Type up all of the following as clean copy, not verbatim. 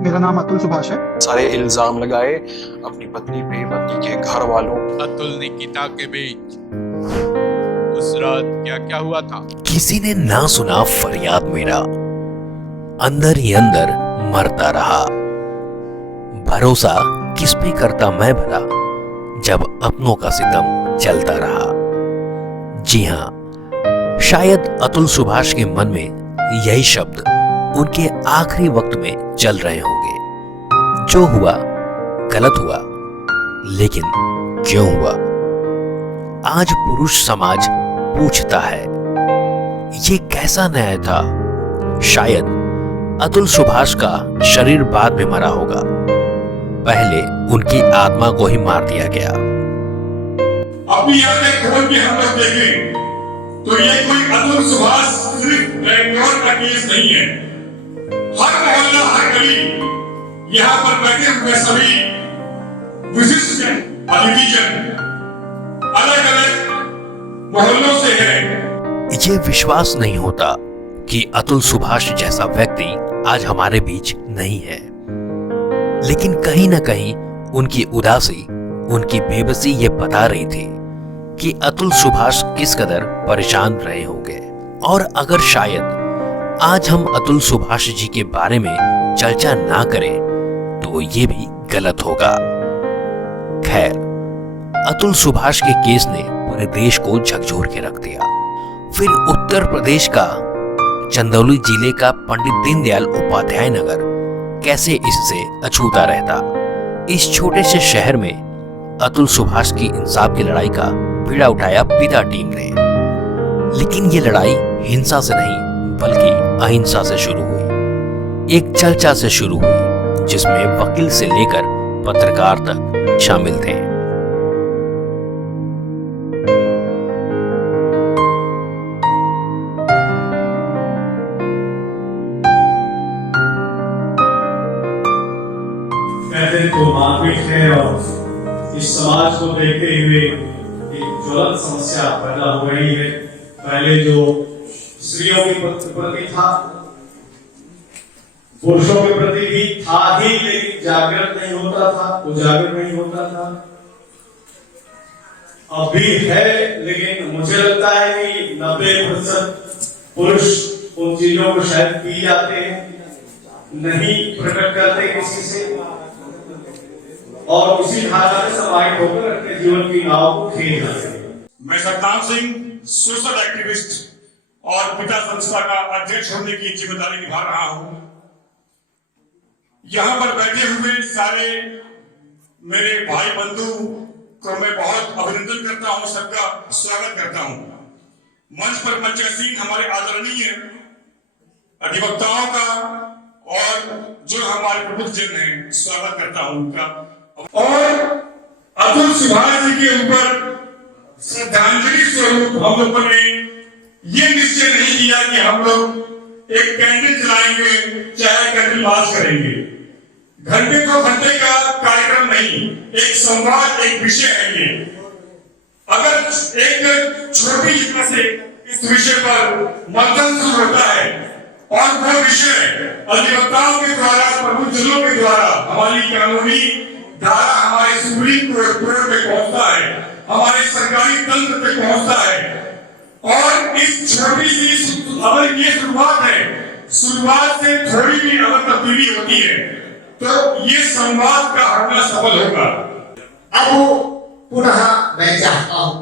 मेरा नाम अतुल सुभाष है। सारे इल्जाम लगाए अपनी पत्नी पे, पत्नी के घर वालों। अतुल निकिता के बीच उस रात क्या क्या हुआ था? किसी ने ना सुना फरियाद मेरा, अंदर ही अंदर मरता रहा। भरोसा किस पे करता मैं भला, जब अपनों का सितम चलता रहा। जी हाँ, शायद अतुल सुभाष के मन में यही शब्द उनके आखिरी वक्त में चल रहे होंगे। जो हुआ गलत हुआ, लेकिन क्यों हुआ? आज पुरुष समाज पूछता है, ये कैसा न्याय था? शायद अतुल सुभाष का शरीर बाद में मरा होगा, पहले उनकी आत्मा को ही मार दिया गया। अभी आगे खोल के हम लोग देखें तो ये कोई अतुल सुभाष सिर्फ बैंगलोर का केस नहीं है। हर मोहल्ला, हर गली, यहाँ पर बैठे हुए सभी विशिष्ट अतिथिजन अलग अलग मोहल्लों से हैं। ये विश्वास नहीं होता कि अतुल सुभाष जैसा व्यक्ति आज हमारे बीच नहीं है, लेकिन कहीं ना कहीं उनकी उदासी, उनकी बेबसी ये बता रही थी कि अतुल सुभाष किस कदर परेशान रहे होंगे। और अगर शायद आज हम अतुल सुभाष जी के बारे में चर्चा ना करें तो ये भी गलत होगा। खैर, अतुल सुभाष के केस ने पूरे देश को झकझोर के रख दिया। फिर उत्तर प्रदेश का चंदौली जिले का पंडित दीनदयाल उपाध्याय नगर कैसे इससे अछूता रहता। इस छोटे से शहर में अतुल सुभाष की इंसाफ की लड़ाई का बीड़ा उठाया पिता टीम ने। लेकिन ये लड़ाई हिंसा से नहीं बल्कि अहिंसा से शुरू हुई। एक चर्चा से शुरू हुई जिसमें वकील से लेकर पत्रकार तक शामिल थे। कहते तो मारपीट है और इस समाज को देखते हुए एक ज्वलंत समस्या पैदा हो रही है। पहले जो स्त्रियों के प्रति था, पुरुषों के प्रति भी था ही, लेकिन जागृत नहीं होता था, उजागर नहीं होता था। अब भी है, लेकिन मुझे लगता है कि 90% पुरुष उन चीजों को शायद पी जाते हैं, नहीं प्रकट करते किसी से, और उसी धारा में समाहित होकर अपने जीवन की नाव को खींच जाते हैं। मैं सतनाम सिंह सोशल एक्टिविस्ट और पिता संस्था का अध्यक्ष होने की जिम्मेदारी निभा रहा हूं। यहां पर बैठे हुए सारे मेरे भाई बंधु को मैं बहुत अभिनंदन करता हूं, सबका स्वागत करता हूं। मंच पर मंचासीन हमारे आदरणीय अधिवक्ताओं का और जो हमारे प्रमुख जन हैं, स्वागत करता हूं उनका। और अतुल सुभाष जी के ऊपर श्रद्धांजलि स्वरूप हम लोगों ने ये निश्चय नहीं किया कि हम लोग एक कैंडल जलाएंगे, चाहे कैंडल मार्च करेंगे। घंटे दो घंटे का कार्यक्रम नहीं, एक संवाद, एक विषय है ये। अगर एक छोटी जितना से इस विषय पर मंथन शुरू होता है और वो विषय अधिवक्ताओं के द्वारा, प्रबुद्धजनों के द्वारा, हमारी कानूनी धारा हमारे सुप्रीम कोर्ट में पहुंचता है, हमारे सरकारी तंत्र पे पहुंचता है। और इस छोटी सी अगर ये शुरुआत है, शुरुआत से थोड़ी भी अगर तब्दीली होती है तो ये संवाद का हटना सफल होगा। अब पुनः मैं चाहता हूं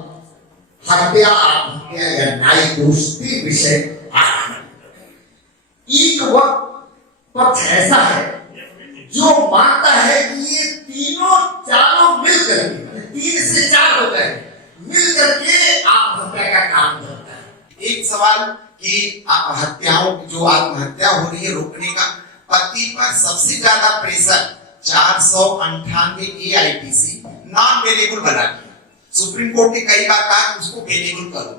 हत्या, आत्महत्या या न्याय दोस्ती विषय एक वक्त पक्ष ऐसा है जो मानता है कि ये तीनों चारों मिलकर, 3 से 4 हो गए, मिल करके आत्महत्या का काम करता है। एक सवाल कि हत्याओं, जो आत्महत्या हो रही है, रोकने का पति पर सबसे ज्यादा प्रेशर 498 AIPC नॉन वेलेबल बना दिया। सुप्रीम कोर्ट ने कई बार कहा कि उसको वेलेबल करो।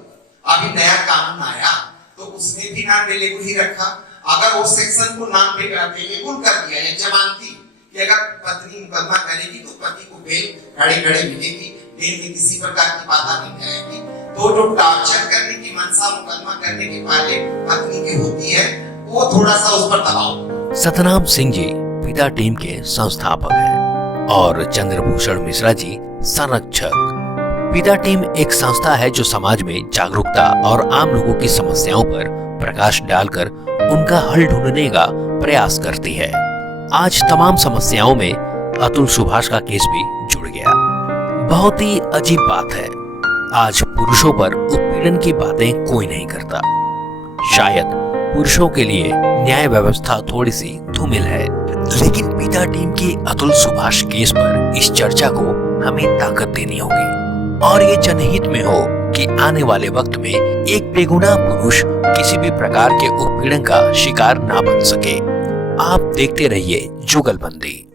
अभी नया कानून आया तो उसने भी नॉन वेलेबल ही रखा। अगर वो सेक्शन को नॉन वेलेबल कर दिया या जमानती कि अगर पत्नी मुकदमा करेगी तो पति को बेल खड़े खड़े मिलेगी, बेल में किसी प्रकार की बाधा नहीं आएगी। तो जो टॉर्चर करने की मनसा मुकदमा करने के पहले पत्नी की होती है, वो थोड़ा सा उस पर दबाव। सतनाम सिंह जी पिता टीम के संस्थापक हैं और चंद्रभूषण मिश्रा जी संरक्षक। पिता टीम एक संस्था है जो समाज में जागरूकता और आम लोगों की समस्याओं पर प्रकाश डालकर उनका हल ढूंढने का प्रयास करती है। आज तमाम समस्याओं में अतुल सुभाष का केस भी जुड़ गया। बहुत ही अजीब बात है, आज पुरुषों पर उत्पीड़न की बातें कोई नहीं करता। शायद पुरुषों के लिए न्याय व्यवस्था थोड़ी सी धूमिल है, लेकिन पिता टीम के अतुल सुभाष केस पर इस चर्चा को हमें ताकत देनी होगी और ये जनहित में हो कि आने वाले वक्त में एक बेगुनाह पुरुष किसी भी प्रकार के उत्पीड़न का शिकार ना बन सके। आप देखते रहिए जुगलबंदी।